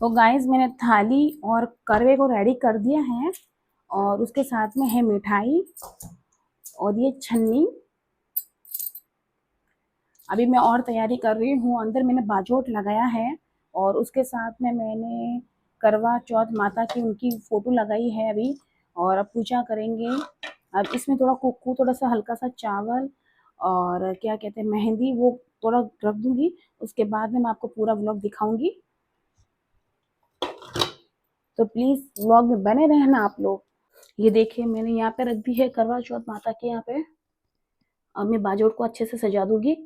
तो गाइस मैंने थाली और करवे को रेडी कर दिया है और उसके साथ में है मिठाई और ये छन्नी। अभी मैं और तैयारी कर रही हूँ। अंदर मैंने बाजोट लगाया है और उसके साथ में मैंने करवा चौथ माता की उनकी फोटो लगाई है अभी। और अब पूजा करेंगे। अब इसमें थोड़ा कुक्कू, थोड़ा सा हल्का सा चावल और क्या कहते हैं मेहंदी, वो थोड़ा रख दूंगी। उसके बाद में मैं आपको पूरा व्लॉग दिखाऊंगी, तो प्लीज व्लॉग में बने रहना आप लोग। ये देखिए मैंने यहाँ पे रख दी है करवा चौथ माता के यहाँ पे। अब मैं बाजोट को अच्छे से सजा दूंगी।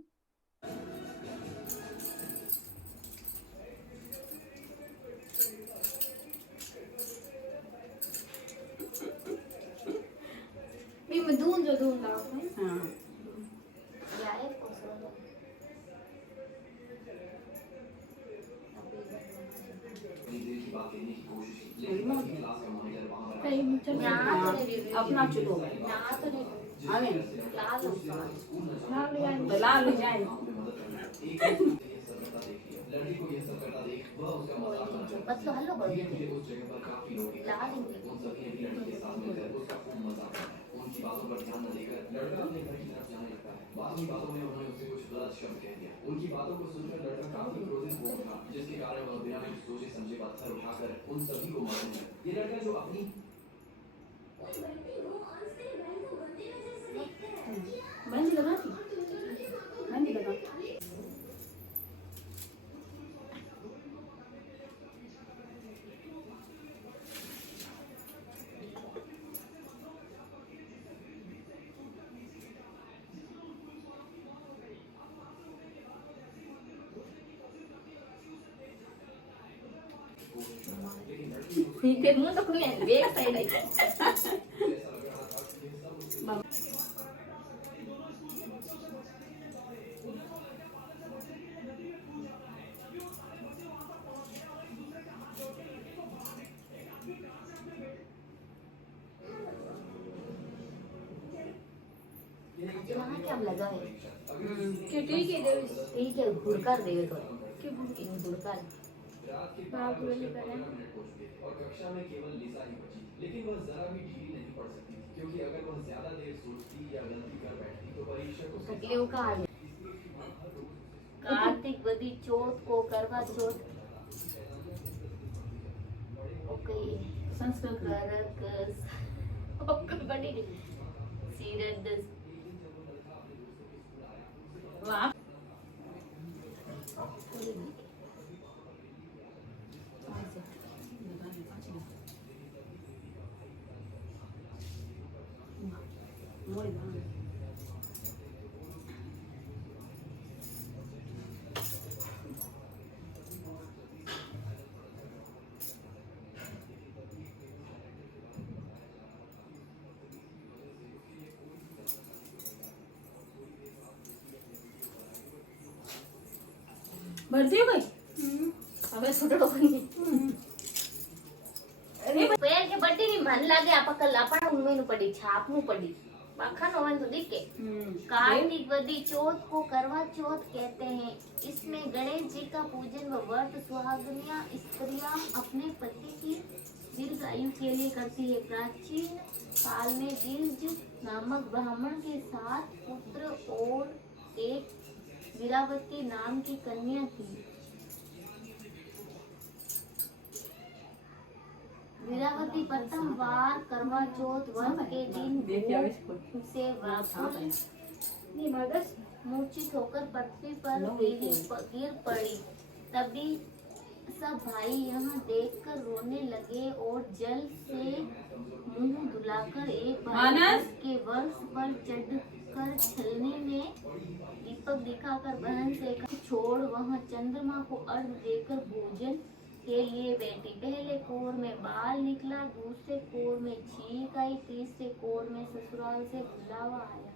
मैं दूध जो दूंगा हाँ अपना चुटो लाल हो जाए। मतलब हल्लो कर देंगे लाल मेहंदी लगा थी, मेहंदी लगा। के मुंह तो खुले हैं वेग साइड है यहाँ क्या लगा है कि ठीक है गुड़कर देवे तो इन गुड़कर बाप बोले करें कटलियों का आ गया कार्तिक बदी चौथ को करवा चौथ ओके संस्कृत करक ओके बड़ी सीरत वाह भरती हो गई। હવે છોટો અરે પેર કે બટ્ટી ની મન લાગે આપા કલ આપણા ઉમેનું પડી છાપનું પડી મખન होवन तो दिखे कार्तिक बदी चौथ को करवा चौथ कहते हैं। इसमें गणेश जी का पूजन व व्रत सुहागनियां स्त्रियां अपने पति की दीर्घ आयु के लिए करती है। प्राचीन काल में दिलज नामक ब्राह्मण के साथ पुत्र और एक वीरावती नाम की कन्या थी। वीरावती प्रथम बार करवा चौथ व्रत के दिन से मूर्छित होकर पृथ्वी पर गिर पड़ी। तभी सब भाई यह देखकर रोने लगे और जल से मुंह धुलाकर एक भाई के वंश पर चढ़कर छलने में दीपक दिखाकर बहन से छोड़ वह चंद्रमा को अर्घ देकर भोजन के लिए बैठी। पहले कोर में बाल निकला, दूसरे कोर में छींक आई, तीसरे कोर में ससुराल से बुलावा आया।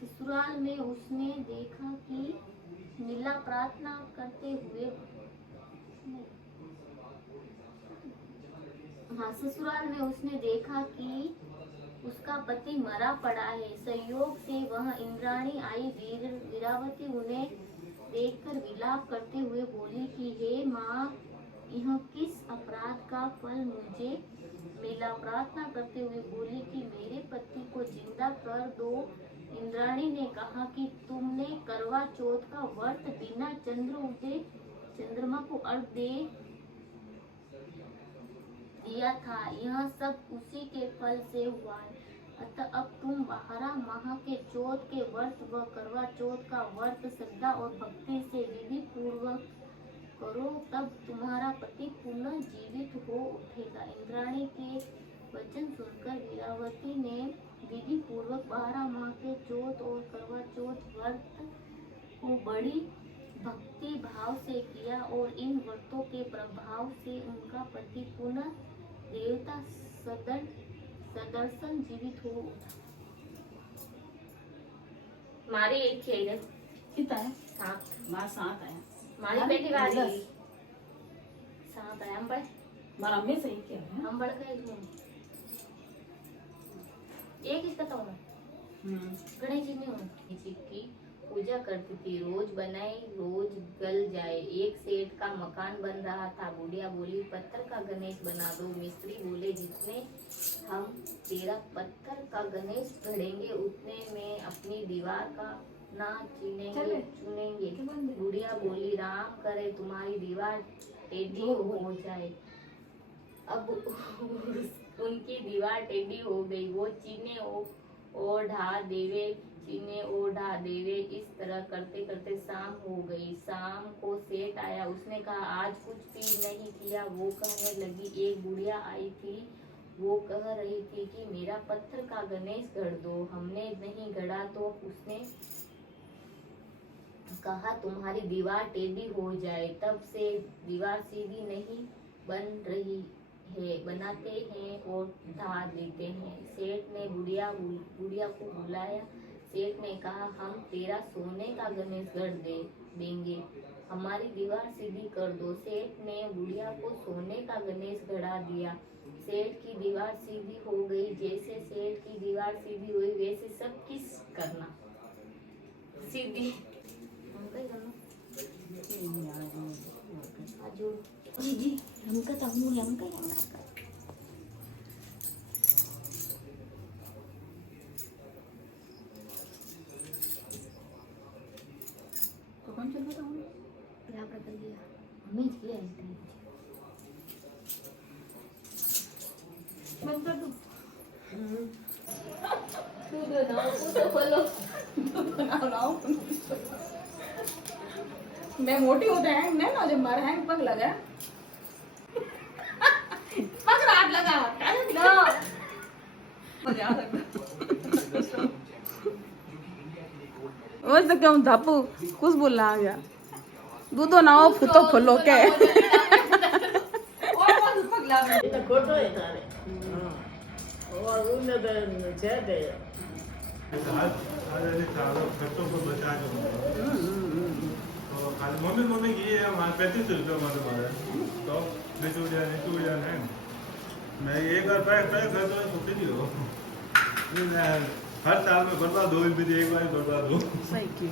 ससुराल में उसने देखा कि मिला प्रार्थना करते हुए ससुराल में उसने देखा कि उसका पति मरा पड़ा है। संयोग से वह इंद्राणी आई। वीरावती उन्हें देखकर विलाप करते हुए बोली कि हे माँ, यह किस अपराध का फल मुझे मिला। प्रार्थना करते हुए बोली कि मेरे पति को जिंदा कर दो। इंद्राणी ने कहा कि तुमने करवा चौथ का व्रत बिना चंद्रमा को अर्घ दे दिया था, यह सब उसी के फल से हुआ है। अतः अब तुम 12 माह के चौथ के व्रत व करवा चौथ का व्रत श्रद्धा और भक्ति से विधि पूर्वक करो, तब तुम्हारा पति पुनः जीवित हो उठेगा। इंद्राणी के वचन सुनकर वीरावती ने विधि पूर्वक 12 माह के चौथ और करवा चौथ व्रत को बड़ी भक्ति भाव से किया और इन व्रतों के प्रभाव से उनका पति पुनः देवता सदर्शन जीवित हो उठा। मारी एक खेल कितना है? 7 मार 7 आया। मारी अरे, बेटी वाली 10 7 आया। हम बढ़ मारा में सही क्या है? हम बढ़ गए एक इसका तो गणेश जी ने गणेश जी की पूजा करती थी, रोज बनाए रोज गल जाए। एक सेठ का मकान बन रहा था। बुढ़िया बोली पत्थर का गणेश बना दो। मिस्त्री बोले जितने हम तेरा पत्थर का गणेश गढ़ेंगे उतने में अपनी दीवार का ना चुनेंगे। बुढ़िया बोली राम करे तुम्हारी दीवार टेढ़ी हो जाए। अब उनकी दीवार टेढ़ी हो गई। वो चीने ओ ढा देवे चीने ओ ढा देवे। इस तरह करते करते शाम हो गई। शाम को सेठ आया। उसने कहा आज कुछ भी नहीं किया। वो कहने लगी एक बुढ़िया आई थी, वो कह रही थी कि मेरा पत्थर का गणेश गढ़ दो। हमने नहीं गढ़ा तो उसने कहा तुम्हारी दीवार टेढ़ी हो जाए। तब से दीवार सीधी नहीं बन रही है, बनाते हैं और ढा देते हैं। सेठ ने बुढ़िया को बुलाया। सेठ ने कहा हम तेरा सोने का गणेश गढ़ देंगे, हमारी दीवार सीधी कर दो। सेठ ने बुढ़िया को सोने का गणेश गढ़ा दिया। सेठ की दीवार सीधी हो गई। जैसे सेठ की दीवार सीधी हुई वैसे सब किस करना सीधी जी हमका ताऊ हमका तो कौन चल रहा हूँ? क्या कर दिया हमें किया है बंद कर दो। तो बोलो मैं मोटी होते हैं नहीं ना, जब मारा हैंग पग लगा पग रात लगा वो तो क्यों धापू कुछ बोलना आ गया दूधो ना हो फुतो फुलो के खोटो है तारे और उन्हें छह दे मम्मी ये हमारे 35 रुपये हमारे मारे तो निचुड़िया है। मैं एक बार ट्राई कर दो तो नहीं हो। हर साल में बर्बाद हो, एक बार बर्बाद हो। सही की